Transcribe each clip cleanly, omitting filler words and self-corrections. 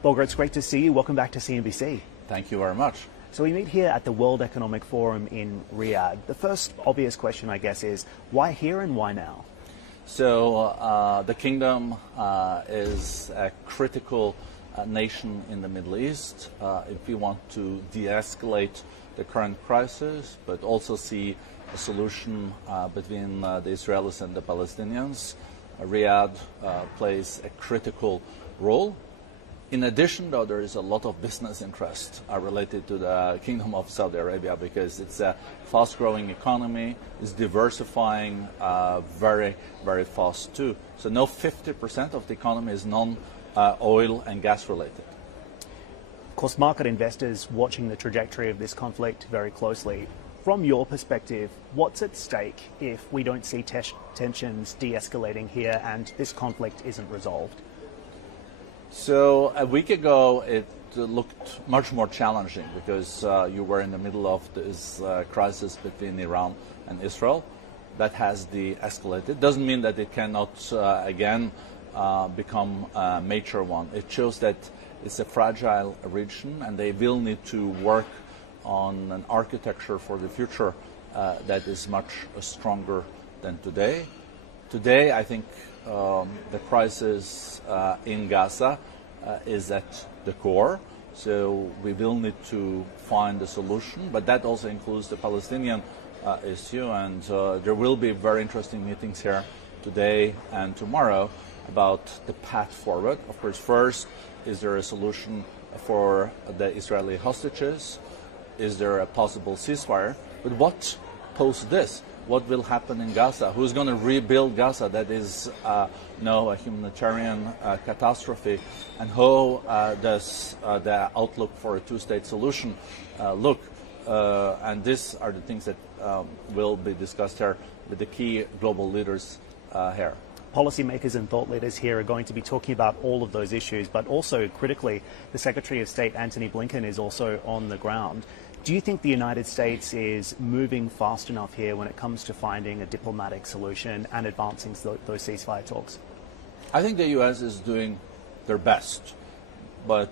Borge, it's great to see you. Welcome back to CNBC. Thank you very much. So we meet here at the World Economic Forum in Riyadh. The first obvious question, I guess, is why here and why now? So the kingdom is a critical nation in the Middle East. If we want to de-escalate the current crisis, but also see a solution between the Israelis and the Palestinians, Riyadh plays a critical role. In addition, though, there is a lot of business interest related to the Kingdom of Saudi Arabia because it's a fast-growing economy, it's diversifying very, very fast too. So now 50% of the economy is non-oil and gas related. Of course, market investors watching the trajectory of this conflict very closely. From your perspective, what's at stake if we don't see tensions de-escalating here and this conflict isn't resolved? So a week ago, it looked much more challenging because you were in the middle of this crisis between Iran and Israel. That has de-escalated. Doesn't mean that it cannot again become a major one. It shows that it's a fragile region and they will need to work on an architecture for the future that is much stronger than today. Today, I think the crisis in Gaza is at the core, so we will need to find a solution, but that also includes the Palestinian issue, and there will be very interesting meetings here today and tomorrow about the path forward. Of course, first, is there a solution for the Israeli hostages? Is there a possible ceasefire? But what post this? What will happen in Gaza? Who's going to rebuild Gaza? That is now a humanitarian catastrophe. And how does the outlook for a two-state solution look? And these are the things that will be discussed here with the key global leaders here. Policymakers and thought leaders here are going to be talking about all of those issues, but also critically, the Secretary of State, Antony Blinken, is also on the ground. Do you think the United States is moving fast enough here when it comes to finding a diplomatic solution and advancing those ceasefire talks? I think the U.S. is doing their best, but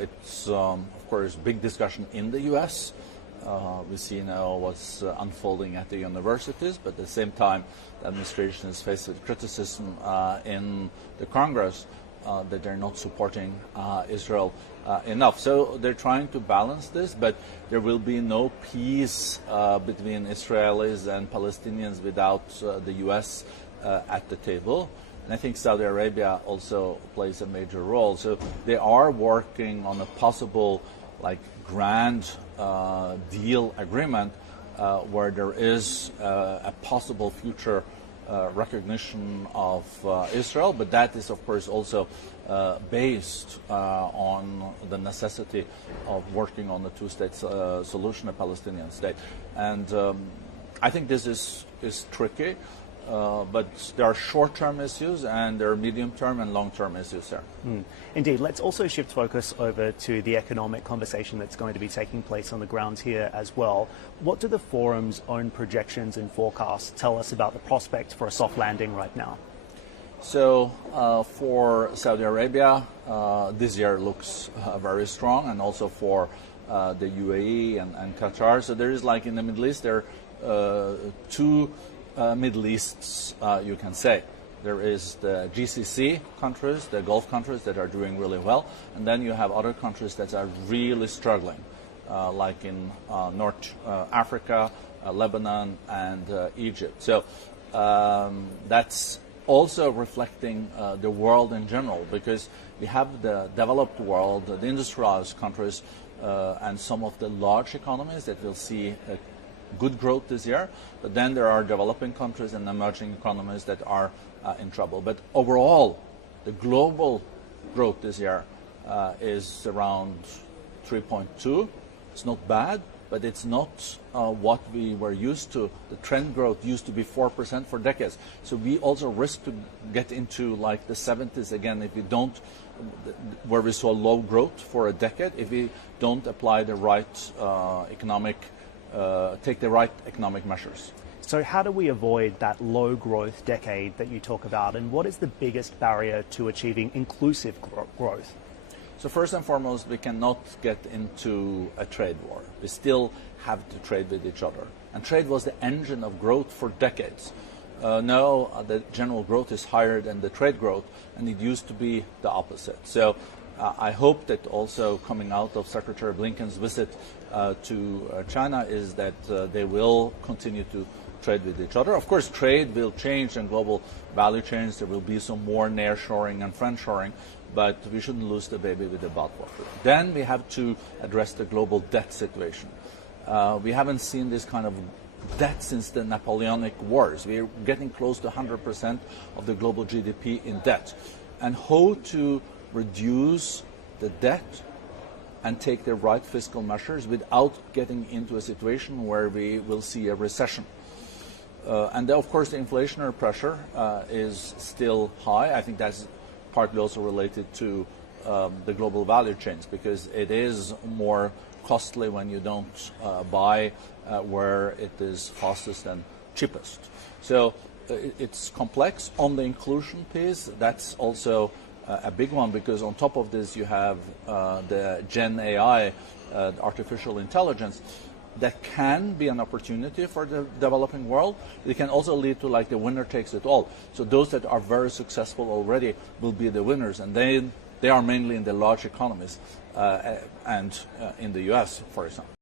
it's, of course, big discussion in the U.S. We see now what's unfolding at the universities, but at the same time, the administration is faced with criticism in the Congress that they're not supporting Israel enough. So they're trying to balance this, but there will be no peace between Israelis and Palestinians without the U.S. At the table. And I think Saudi Arabia also plays a major role. So they are working on a possible grand deal agreement where there is a possible future recognition of Israel, but that is, of course, also based on the necessity of working on the two-state solution, a Palestinian state. And I think this is tricky, but there are short-term issues and there are medium-term and long-term issues there. Indeed. Let's also shift focus over to the economic conversation that's going to be taking place on the grounds here as well. What do the forum's own projections and forecasts tell us about the prospect for a soft landing right now? So for Saudi Arabia, this year looks very strong, and also for the UAE and Qatar. So there is, in the Middle East, there are two Middle Easts, you can say. There is the GCC countries, the Gulf countries that are doing really well, and then you have other countries that are really struggling, like in North Africa, Lebanon, and Egypt. So that's also reflecting the world in general, because we have the developed world, the industrialized countries, and some of the large economies that will see good growth this year, but then there are developing countries and emerging economies that are in trouble. But overall, the global growth this year is around 3.2. It's not bad, but it's not what we were used to. The trend growth used to be 4% for decades. So we also risk to get into the 70s again if we don't, where we saw low growth for a decade, if we don't apply the right take the right economic measures. So how do we avoid that low growth decade that you talk about, and what is the biggest barrier to achieving inclusive growth? So first and foremost, we cannot get into a trade war. We still have to trade with each other. And trade was the engine of growth for decades. Now the general growth is higher than the trade growth, and it used to be the opposite. So I hope that also coming out of Secretary Blinken's visit to China is that they will continue to trade with each other. Of course, trade will change and global value chains. There will be some more nearshoring and friendshoring, but we shouldn't lose the baby with the bathwater. Then we have to address the global debt situation. We haven't seen this kind of debt since the Napoleonic Wars. We're getting close to 100% of the global GDP in debt. And how to reduce the debt and take the right fiscal measures without getting into a situation where we will see a recession. And of course, the inflationary pressure is still high. I think that's partly also related to the global value chains, because it is more costly when you don't buy where it is fastest and cheapest. So it's complex. On the inclusion piece, that's also a big one, because on top of this you have the Gen AI, artificial intelligence, that can be an opportunity for the developing world. It can also lead to like the winner takes it all. So those that are very successful already will be the winners, and they are mainly in the large economies and in the US, for example.